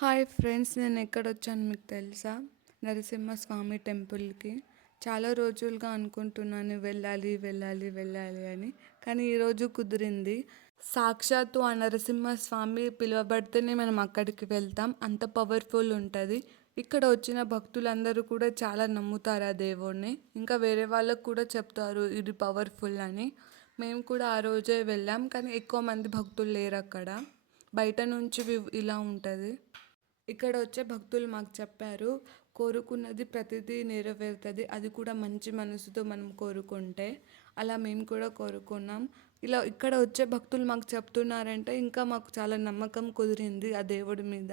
Hi friends, నేను ఎక్కడొచ్చాను మీకు తెలుసా? నరసింహస్వామి టెంపుల్కి. చాలా రోజులుగా అనుకుంటున్నాను వెళ్ళాలి వెళ్ళాలి వెళ్ళాలి అని, కానీ ఈరోజు కుదిరింది. సాక్షాత్తు ఆ నరసింహస్వామి పిలువబడితేనే మనం అక్కడికి వెళ్తాం, అంత పవర్ఫుల్ ఉంటుంది. ఇక్కడ వచ్చిన భక్తులందరూ కూడా చాలా నమ్ముతారు ఆ దేవుణ్ణి. ఇంకా వేరే వాళ్ళకు కూడా చెప్తారు ఇది పవర్ఫుల్ అని. మేము కూడా ఆ రోజే వెళ్ళాం, కానీ ఎక్కువ మంది భక్తులు లేరు అక్కడ. బయట నుంచి ఇలా ఉంటుంది. ఇక్కడ వచ్చే భక్తులు మాకు చెప్పారు, కోరుకున్నది ప్రతిదీ నెరవేరుతుంది, అది కూడా మంచి మనసుతో మనం కోరుకుంటే. అలా మేము కూడా కోరుకున్నాం. ఇలా ఇక్కడ వచ్చే భక్తులు మాకు చెప్తున్నారంటే ఇంకా మాకు చాలా నమ్మకం కుదిరింది ఆ దేవుడి మీద.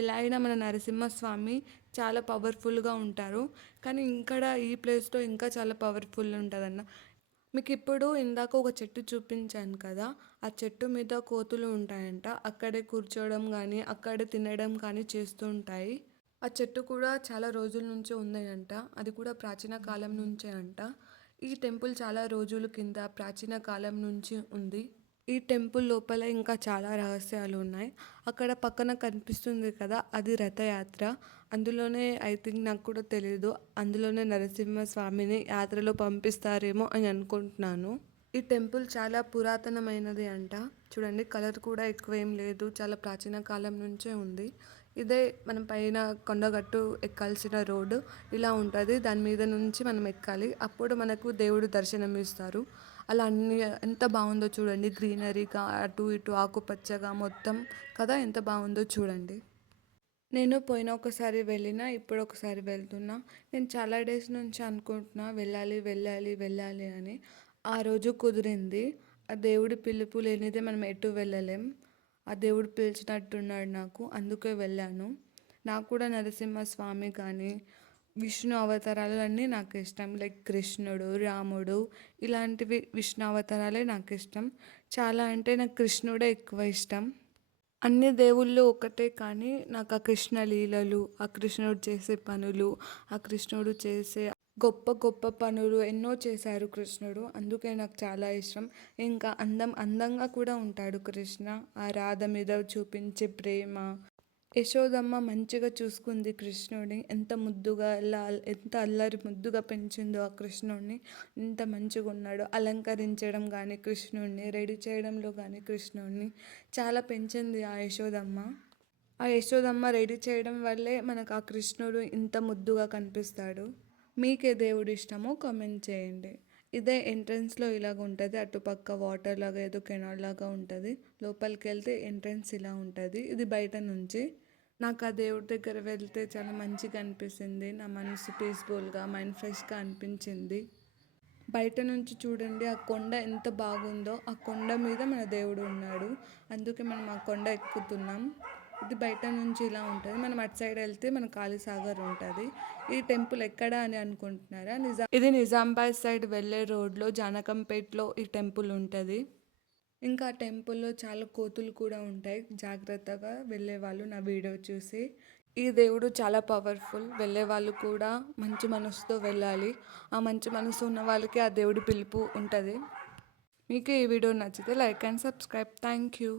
ఎలా అయినా మన నరసింహస్వామి చాలా పవర్ఫుల్గా ఉంటారు, కానీ ఇక్కడ ఈ ప్లేస్లో ఇంకా చాలా పవర్ఫుల్ ఉంటుందన్న. మీకు ఇప్పుడు ఇందాక ఒక చెట్టు చూపించాను కదా, ఆ చెట్టు మీద కోతులు ఉంటాయంట. అక్కడే కూర్చోవడం కానీ అక్కడే తినడం కానీ చేస్తూ ఉంటాయి. ఆ చెట్టు కూడా చాలా రోజుల నుంచి ఉందంట, అది కూడా ప్రాచీన కాలం నుంచే అంట. ఈ టెంపుల్ చాలా రోజుల కింద ప్రాచీన కాలం నుంచి ఉంది. ఈ టెంపుల్ లోపల ఇంకా చాలా రహస్యాలు ఉన్నాయి. అక్కడ పక్కన కనిపిస్తుంది కదా, అది రథయాత్ర. అందులోనే ఐ థింక్, నాకు కూడా తెలీదు, అందులోనే నరసింహస్వామిని యాత్రలో పంపిస్తారేమో అని అనుకుంటున్నాను. ఈ టెంపుల్ చాలా పురాతనమైనది అంట. చూడండి, కలర్ కూడా ఎక్కువ ఏం లేదు, చాలా ప్రాచీన కాలం నుంచే ఉంది. ఇదే మనం పైన కొండగట్టు ఎక్కాల్సిన రోడ్డు ఇలా ఉంటుంది. దాని మీద నుంచి మనం ఎక్కాలి, అప్పుడు మనకు దేవుడు దర్శనం ఇస్తారు. అలా అన్ని ఎంత బాగుందో చూడండి, గ్రీనరీగా అటు ఇటు ఆకుపచ్చగా మొత్తం కదా, ఎంత బాగుందో చూడండి. నేను పోయిన ఒకసారి వెళ్ళినా, ఇప్పుడు ఒకసారి వెళ్తున్నా. నేను చాలా డేస్ నుంచి అనుకుంటున్నా వెళ్ళాలి వెళ్ళాలి వెళ్ళాలి అని. ఆ రోజు కుదిరింది. ఆ దేవుడి పిలుపు లేనిదే మనం ఎటు వెళ్ళలేం. ఆ దేవుడు పిలిచినట్టున్నాడు నాకు, అందుకే వెళ్ళాను. నాకు కూడా నరసింహస్వామి కానీ విష్ణు అవతారాలు అన్నీ నాకు ఇష్టం. లైక్ కృష్ణుడు, రాముడు, ఇలాంటివి విష్ణు అవతారాలే నాకు ఇష్టం. చాలా అంటే నాకు కృష్ణుడే ఎక్కువ ఇష్టం. అన్ని దేవుళ్ళు ఒకటే, కానీ నాకు ఆ కృష్ణ లీలలు, ఆ కృష్ణుడు చేసే పనులు, ఆ కృష్ణుడు చేసే గొప్ప గొప్ప పనులు ఎన్నో చేశారు కృష్ణుడు, అందుకే నాకు చాలా ఇష్టం. ఇంకా అందంగా కూడా ఉంటాడు కృష్ణ. ఆ రాధ మీద చూపించే ప్రేమ. యశోదమ్మ మంచిగా చూసుకుంది కృష్ణుడిని, ఎంత ముద్దుగా ఎంత అల్లరి ముద్దుగా పెంచిందో ఆ కృష్ణుడిని. ఎంత మంచిగా ఉన్నాడో, అలంకరించడం కానీ కృష్ణుడిని, రెడీ చేయడంలో కానీ కృష్ణుడిని చాలా పెంచింది ఆ యశోదమ్మ. ఆ యశోదమ్మ రెడీ చేయడం వల్లే మనకు ఆ కృష్ణుడు ఇంత ముద్దుగా కనిపిస్తాడు. మీకే దేవుడు ఇష్టమో కామెంట్ చేయండి. ఇదే ఎంట్రన్స్లో ఇలాగ ఉంటుంది, అటుపక్క వాటర్ లాగా ఏదో కెనాల్ లాగా ఉంటుంది. లోపలికి వెళ్తే ఎంట్రన్స్ ఇలా ఉంటుంది. ఇది బయట నుంచి. నాకు ఆ దేవుడి దగ్గర వెళ్తే చాలా మంచిగా అనిపిస్తుంది. నా మనసు పీస్ఫుల్గా, మైండ్ ఫ్రెష్గా అనిపించింది. బయట నుంచి చూడండి ఆ కొండ ఎంత బాగుందో. ఆ కొండ మీద మన దేవుడు ఉన్నాడు, అందుకే మనం ఆ కొండ ఎక్కుతున్నాం. ఇది బయట నుంచి ఇలా ఉంటుంది. మనం అటు సైడ్ వెళ్తే మన కాళీసాగర్ ఉంటుంది. ఈ టెంపుల్ ఎక్కడ అని అనుకుంటున్నారా? ఇది నిజామాబాద్ సైడ్ వెళ్ళే రోడ్లో జానకంపేట్లో ఈ టెంపుల్ ఉంటుంది. ఇంకా ఆ టెంపుల్లో చాలా కోతులు కూడా ఉంటాయి, జాగ్రత్తగా వెళ్ళే వాళ్ళు నా వీడియో చూసి. ఈ దేవుడు చాలా పవర్ఫుల్, వెళ్ళే వాళ్ళు కూడా మంచి మనసుతో వెళ్ళాలి. ఆ మంచి మనసు ఉన్న వాళ్ళకి ఆ దేవుడి పిలుపు ఉంటుంది. మీకు ఈ వీడియో నచ్చితే like and subscribe. Thank you.